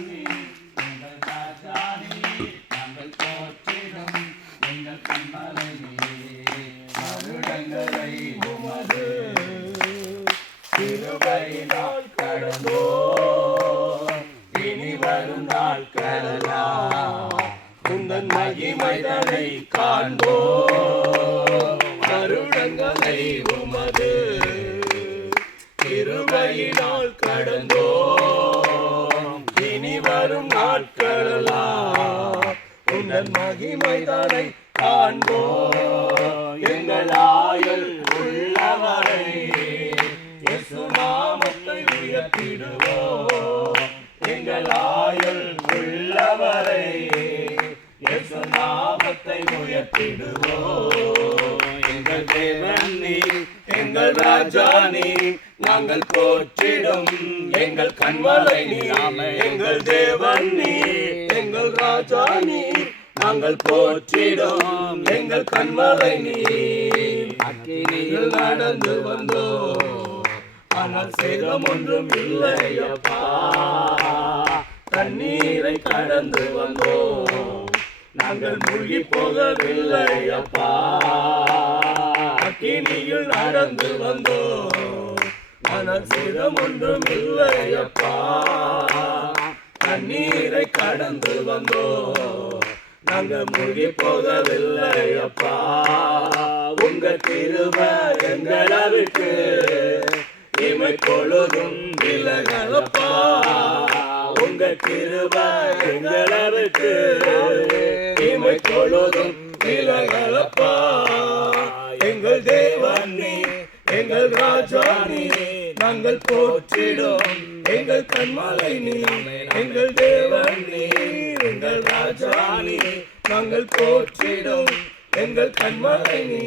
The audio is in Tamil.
தேவன் நீ எங்கள் ராஜா நீ நாங்கள் போற்றிடும் எங்கள் கண்மலை நீ வருடங்களை உமது கிருபையினால் கடந்தோ இனி வரும் நாட்களெல்லாம் உந்தன் மகிமைதனை காண்போ வருடங்களை உமது கிருபையினால் கடந்தோ இனி வரும் நாட்களெல்லாம் உந்தன் மகிமைதனை காண்போ எங்கள் ஆயுள் உள்ளவரை இயேசு நாமத்தை உயர்த்திடுவோம் எங்கள் ஆயுள் உள்ளவரை இயேசு நாமத்தை உயர்த்திடுவோம் எங்கள் தேவன் நீ எங்கள் ராஜா நீ நாங்கள் போற்றிடும் எங்கள் கண்மலை நீ எங்கள் தேவன் நீ எங்கள் ராஜா நீ நாங்கள் போற்றிடும் எங்கள் கண்மலை நீ அக்கினியில் நடந்து வந்தோ ஆனால் சேதம் ஒன்றும் இல்லையப்பா தண்ணீரை கடந்து வந்தோ நாங்கள் மூழ்கி போகவில்லையப்பா அக்கினியில் நடந்து வந்தோ ஆனால் சேதம் ஒன்றும் இல்லையப்பா தண்ணீரை கடந்து வந்தோ நாங்கள் மூழ்கி போகவில்லையப்பா உங்க கிருபை எங்களை விட்டு இமை பொழுதும் விலகலப்பா உங்க கிருபை எங்களை விட்டு இமை பொழுதும் விலகலப்பா எங்கள் தேவன் நீ எங்கள் ராஜா நீ நாங்கள் போற்றிடும் எங்கள் கண்மலை நீ எங்கள் தேவன் நீ எங்கள் ராஜா நீ நாங்கள் போற்றிடும் எங்கள் கண்மலை நீ